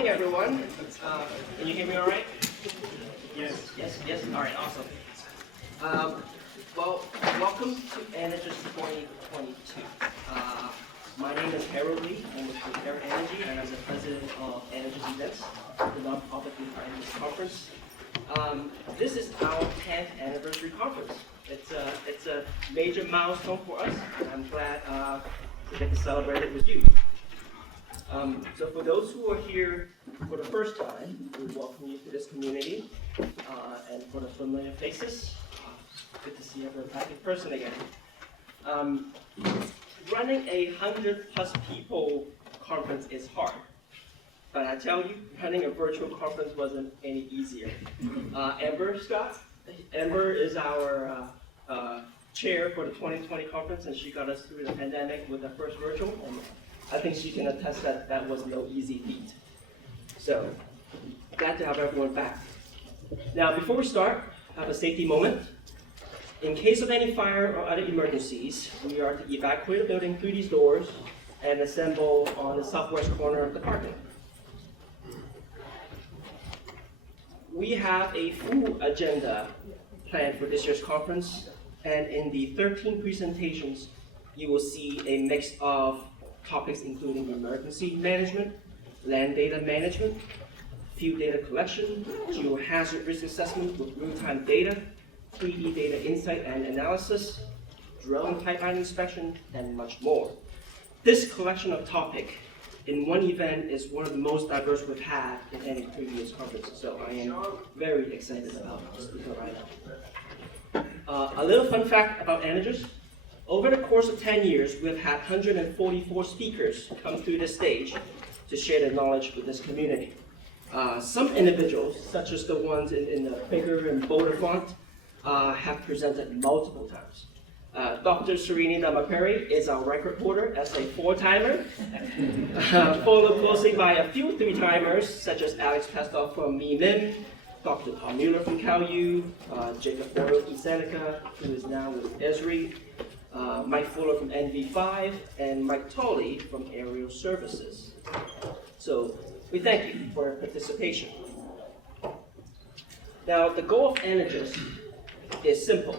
morning, everyone. Can you hear me all right? Yes. Yes. All right, awesome. Well, welcome to EnerGIS 2022. My name is Harold Lee. I'm with EnerGIS, and I'm the president of EnerGIS Events, the nonprofit EnerGIS conference. This is our 10th anniversary conference. It's a major milestone for us, and I'm glad to get to celebrate it with you. So for those who are here for the first time, we welcome you to this community. And for the familiar faces, good to see everyone back in person again. Running a 100+ people conference is hard. But I tell you, running a virtual conference wasn't any easier. Amber Scott, Amber is our chair for the 2020 conference, and she got us through the pandemic with the first virtual. And I think she can attest that that was no easy feat. So, glad to have everyone back. Now, before we start, have a safety moment. In case of any fire or other emergencies, we are to evacuate the building through these doors and assemble on the southwest corner of the parking. We have a full agenda planned for this year's conference, and in the 13 presentations, you will see a mix of topics including emergency management, land data management, field data collection, geohazard risk assessment with real-time data, 3D data insight and analysis, drone pipeline inspection, and much more. This collection of topics in one event is one of the most diverse we've had in any previous conference, so I am very excited about this speaker lineup. A little fun fact about EnerGIS. Over the course of 10 years, we've had 144 speakers come through this stage to share their knowledge with this community. Some individuals, such as the ones in the bigger and bolder font, have presented multiple times. Dr. Srini Damaperi is our record holder as a 4-timer, followed closely by a few 3-timers, such as Alex Pestov from MIM, Dr. Tom Mueller from CalU, Jacob Boyle from Seneca, who is now with Esri, Mike Fuller from NV5, and Mike Tolley from Aerial Services. So we thank you for your participation. Now, the goal of EnerGIS is simple.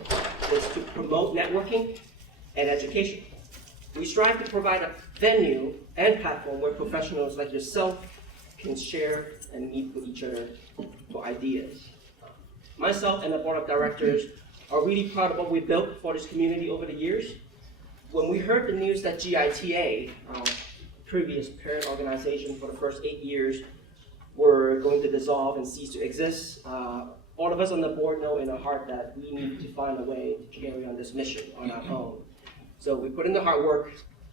It's to promote networking and education. We strive to provide a venue and platform where professionals like yourself can share and meet with each other for ideas. Myself and the board of directors are really proud of what we built for this community over the years. When we heard the news that GITA, our previous parent organization for the first 8 years, were going to dissolve and cease to exist, all of us on the board know in our heart that we need to find a way to carry on this mission on our own. So we put in the hard work,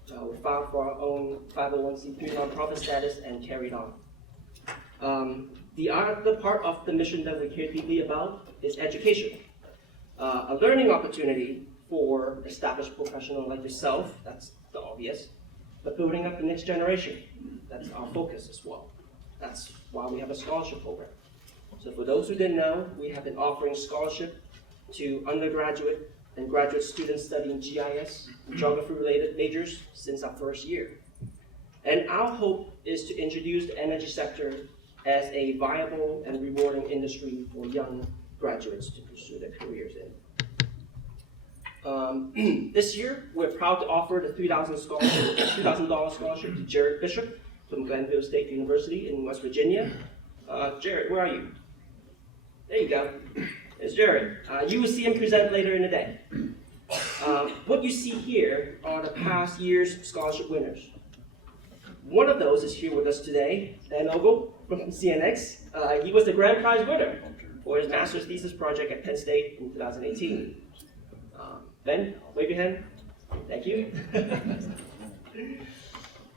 we filed for our own 501c3 nonprofit status and carried on. The other part of the mission that we care deeply about is education. A learning opportunity for established professionals like yourself, that's the obvious, but building up the next generation, that's our focus as well. That's why we have a scholarship program. So for those who didn't know, we have been offering scholarship to undergraduate and graduate students studying GIS and geography-related majors since our first year. And our hope is to introduce the energy sector as a viable and rewarding industry for young graduates to pursue their careers in. This year, we're proud to offer the $3,000 scholarship to Jared Bishop from Glenville State University in West Virginia. Jared, where are you? There you go. There's Jared. You will see him present later in the day. What you see here are the past year's scholarship winners. One of those is here with us today, Dan Ogle from CNX. He was the grand prize winner for his master's thesis project at Penn State in 2018. Ben, wave your hand. Thank you.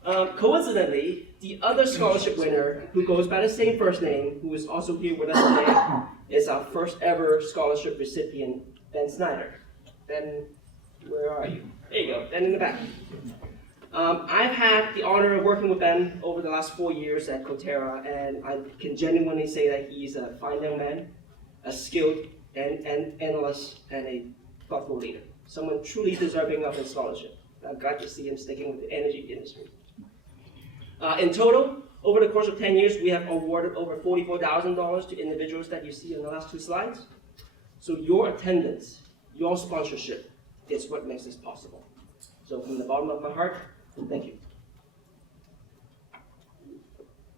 Coincidentally, the other scholarship winner, who goes by the same first name, who is also here with us today, is our first ever scholarship recipient, Ben Snyder. Ben, where are you? There you go, Ben in the back. I've had the honor of working with Ben over the last 4 years at Coterra, and I can genuinely say that he's a fine young man, a skilled analyst, and a thoughtful leader. Someone truly deserving of his scholarship. I'm glad to see him sticking with the energy industry. In total, Over the course of 10 years, we have awarded over $44,000 to individuals that you see in the last 2 slides. So your attendance, your sponsorship is what makes this possible. So from the bottom of my heart, thank you.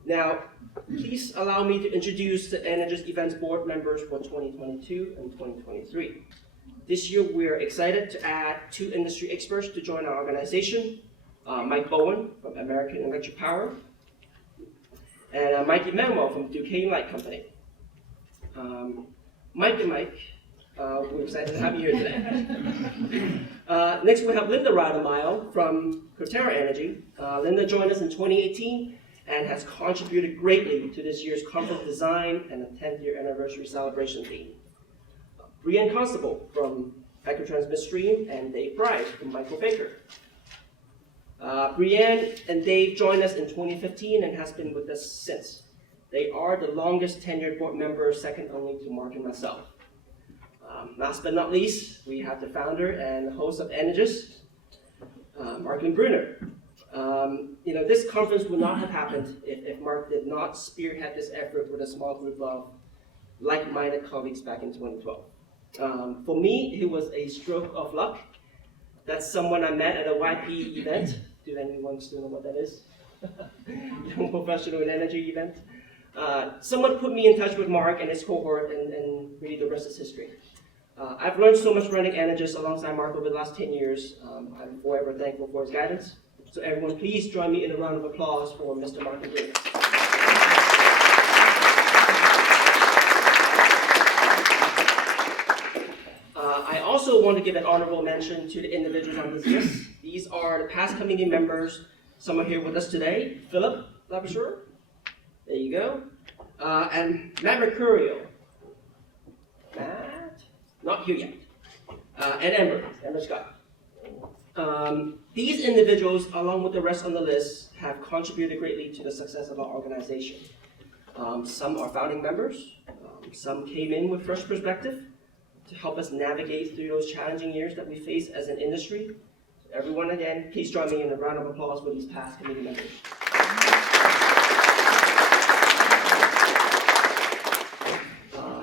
Now, please allow me to introduce the EnerGIS Events Board members for 2022 and 2023. This year, we're excited to add 2 industry experts to join our organization. Mike Bowen from American Electric Power, and Mike Emanuel from Duquesne Light Company. Mike and Mike, we're excited to have you here today. Next, we have Linda Rademail from Coterra Energy. Linda joined us in 2018 and has contributed greatly to this year's conference design and the 10th-year anniversary celebration theme. Brianne Constable from Equitrans Midstream, and Dave Price from Michael Baker. Brianne and Dave joined us in 2015 and has been with us since. They are the longest tenured board members, second only to Mark and myself. Last but not least, we have the founder and host of EnerGIS, Mark Brunner. This conference would not have happened if Mark did not spearhead this effort with a small group of like-minded colleagues back in 2012. For me, it was a stroke of luck. That's someone I met at a YP event. Do anyone still know what that is? Young Professional in Energy event. Someone put me in touch with Mark and his cohort, and really the rest is history. I've learned so much running EnerGIS alongside Mark over the last 10 years. I'm forever thankful for his guidance. So everyone, please join me in a round of applause for Mr. Mark Brunner. I also want to give an honorable mention to the individuals on this list. These are the past committee members. Some are here with us today. Philip Labashur, there you go. And Matt Mercurio. Matt, not here yet. And Amber Scott. These individuals, along with the rest on the list, have contributed greatly to the success of our organization. Some are founding members. Some came in with fresh perspective to help us navigate through those challenging years that we face as an industry. So everyone, again, please join me in a round of applause for these past committee members.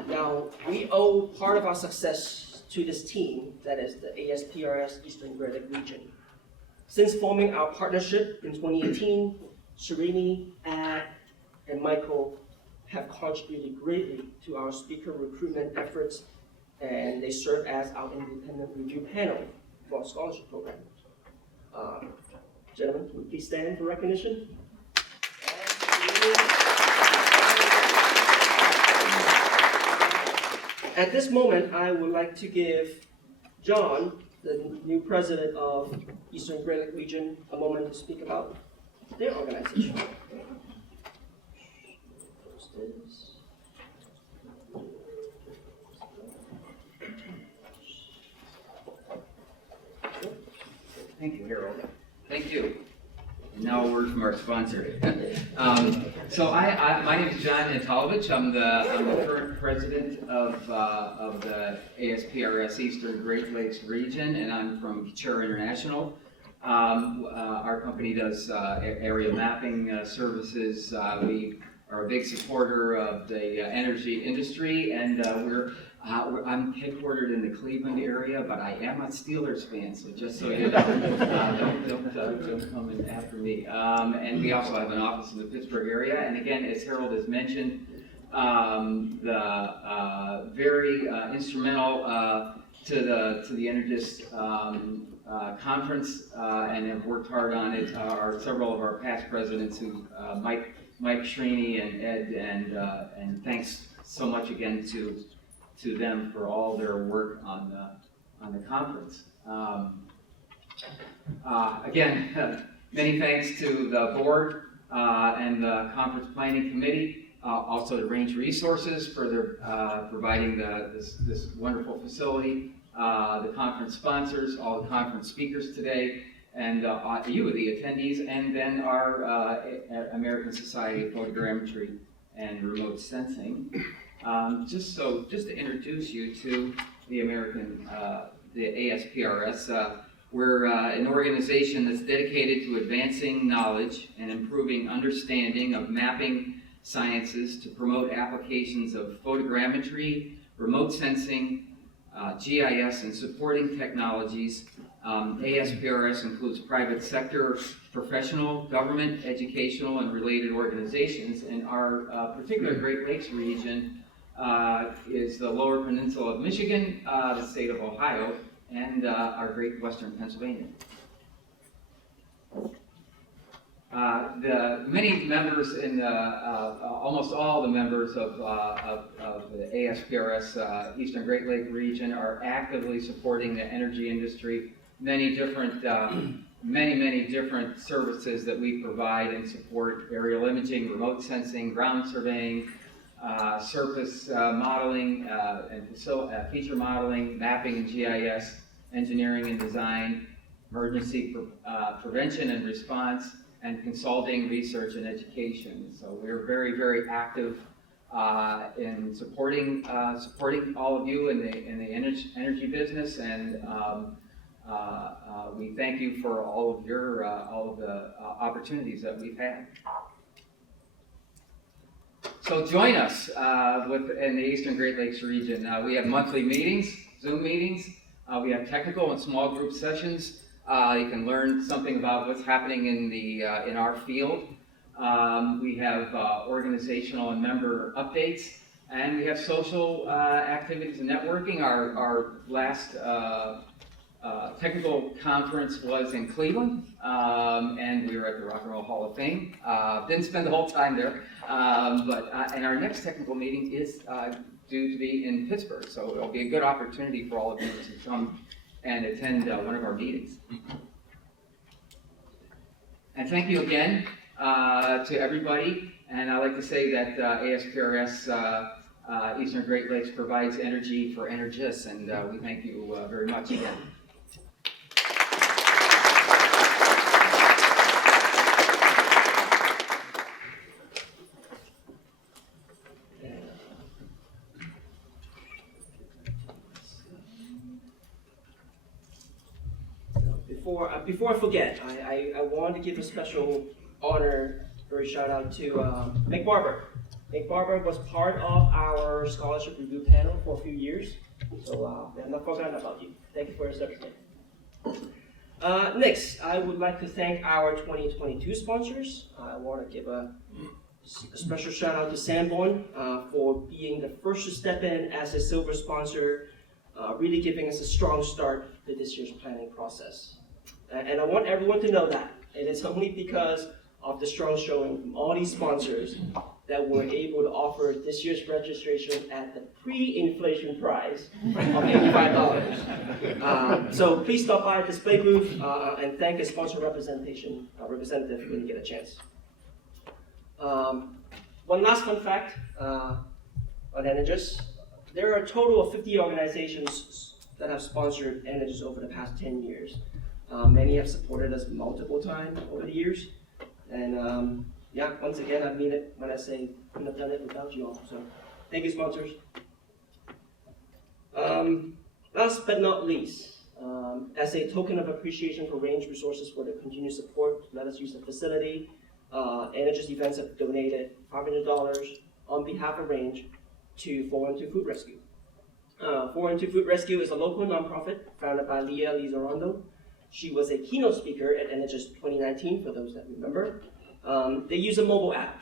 Now, we owe part of our success to this team, that is the ASPRS Eastern Great Lakes region. Since forming our partnership in 2018, Srini, Ad, and Michael have contributed greatly to our speaker recruitment efforts, and they serve as our independent review panel for our scholarship program. Gentlemen, would you please stand for recognition? At this moment, I would like to give John, the new president of Eastern Great Lakes Region, a moment to speak about their organization. First is... Thank you, Harold. Thank you. And now a word from our sponsor. My name is John Antolovich. I'm the current president of the ASPRS Eastern Great Lakes region, and I'm from Coterra International. Our company does area mapping services. We are a big supporter of the energy industry, and I'm headquartered in the Cleveland area, but I am a Steelers fan, so just so you know, don't come in after me. And we also have an office in the Pittsburgh area, and again, as Harold has mentioned, very instrumental to the EnerGIS conference, and have worked hard on it are several of our past presidents who, Mike, Srini, and Ed, and thanks so much again to them for all their work on the conference. Again, many thanks to the board and the conference planning committee, also to Range Resources for their providing this wonderful facility, the conference sponsors, all the conference speakers today, and you, the attendees, and then our American Society of Photogrammetry and Remote Sensing. Just to introduce you to the the ASPRS, We're an organization that's dedicated to advancing knowledge and improving understanding of mapping sciences to promote applications of photogrammetry, remote sensing, GIS, and supporting technologies. ASPRS includes private sector, professional, government, educational, and related organizations. And our particular Great Lakes region is the Lower Peninsula of Michigan, the state of Ohio, and our Great Western Pennsylvania. The many members in the, almost all the members of the ASPRS Eastern Great Lake region are actively supporting the energy industry. Many different services that we provide and support: aerial imaging, remote sensing, ground surveying, surface modeling, and feature modeling, mapping and GIS, engineering and design, emergency prevention and response, and consulting, research, and education. So we're very, very active in supporting all of you in the energy business, and we thank you for all of the opportunities that we've had. So join us in the Eastern Great Lakes region. We have monthly meetings, Zoom meetings. We have technical and small group sessions. You can learn something about what's happening in our field. We have organizational and member updates, and we have social activities and networking. Our last technical conference was in Cleveland, and we were at the Rock and Roll Hall of Fame. Didn't spend the whole time there, and our next technical meeting is due to be in Pittsburgh, so it'll be a good opportunity for all of you to come and attend one of our meetings. And thank you again to everybody. And I'd like to say that ASPRS Eastern Great Lakes provides energy for EnerGIS, and we thank you very much again. Before I forget, I want to give a special honor or a shout out to Mick Barber. Mick Barber was part of our scholarship review panel for a few years, so we have not forgotten about you. Thank you for your service, Mick. Next, I would like to thank our 2022 sponsors. I want to give a special shout out to Sanborn for being the first to step in as a silver sponsor, really giving us a strong start to this year's planning process. And I want everyone to know that it is only because of the strong showing from all these sponsors that we're able to offer this year's registration at the pre-inflation price of $85. So please stop by the display booth and thank a sponsor representative when you get a chance. One last fun fact on EnerGIS. There are a total of 50 organizations that have sponsored EnerGIS over the past 10 years. Many have supported us multiple times over the years. And yeah, once again, I mean it when I say I couldn't have done it without you all. So thank you, sponsors. Last but not least, as a token of appreciation for Range Resources for their continued support, let us use the facility. EnerGIS Events have donated $500 on behalf of Range to 412 Food Rescue. 412 Food Rescue is a local nonprofit founded by Leah Lizarrando. She was a keynote speaker at EnerGIS 2019, for those that remember. They use a mobile app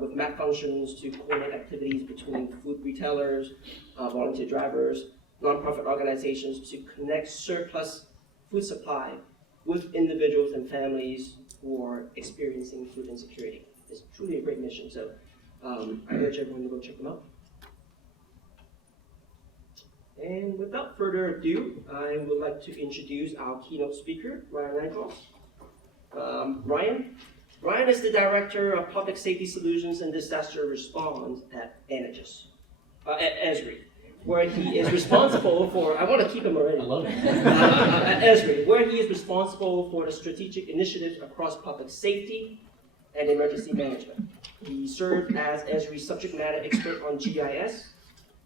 with map functions to coordinate activities between food retailers, volunteer drivers, nonprofit organizations to connect surplus food supply with individuals and families who are experiencing food insecurity. It's truly a great mission, so I urge everyone to go check them out. And without further ado, I would like to introduce our keynote speaker, Ryan Lankos. Ryan is the Director of Public Safety Solutions and Disaster Response at EnerGIS, at ESRI, where he is responsible for, I want to keep him already. I love it. At ESRI, where he is responsible for the strategic initiatives across public safety and emergency management. He served as ESRI's subject matter expert on GIS,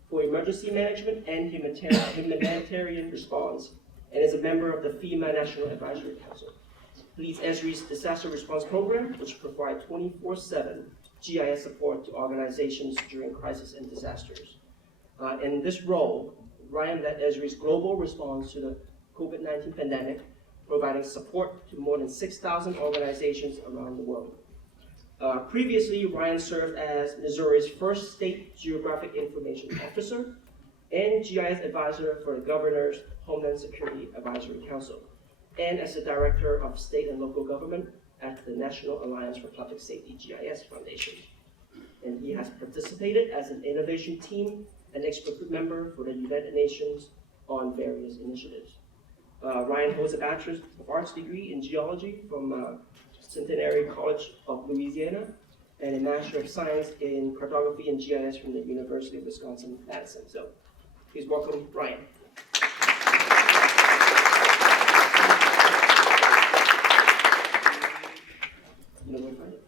for emergency management and humanitarian response, and is a member of the FEMA National Advisory Council. Leads EnerGIS Disaster Response Program, which provides 24/7 GIS support to organizations during crisis and disasters. In this role, Ryan led EnerGIS' global response to the COVID-19 pandemic, providing support to more than 6,000 organizations around the world. Previously, Ryan served as Missouri's first state geographic information officer and GIS advisor for the Governor's Homeland Security Advisory Council, and as the director of state and local government at the National Alliance for Public Safety GIS Foundation. And he has participated as an innovation team and expert group member for the United Nations on various initiatives. Ryan holds a Bachelor of Arts degree in geology from Centenary College of Louisiana and a Master of Science in Cartography and GIS from the University of Wisconsin-Madison. So please welcome Ryan. You know where to find it.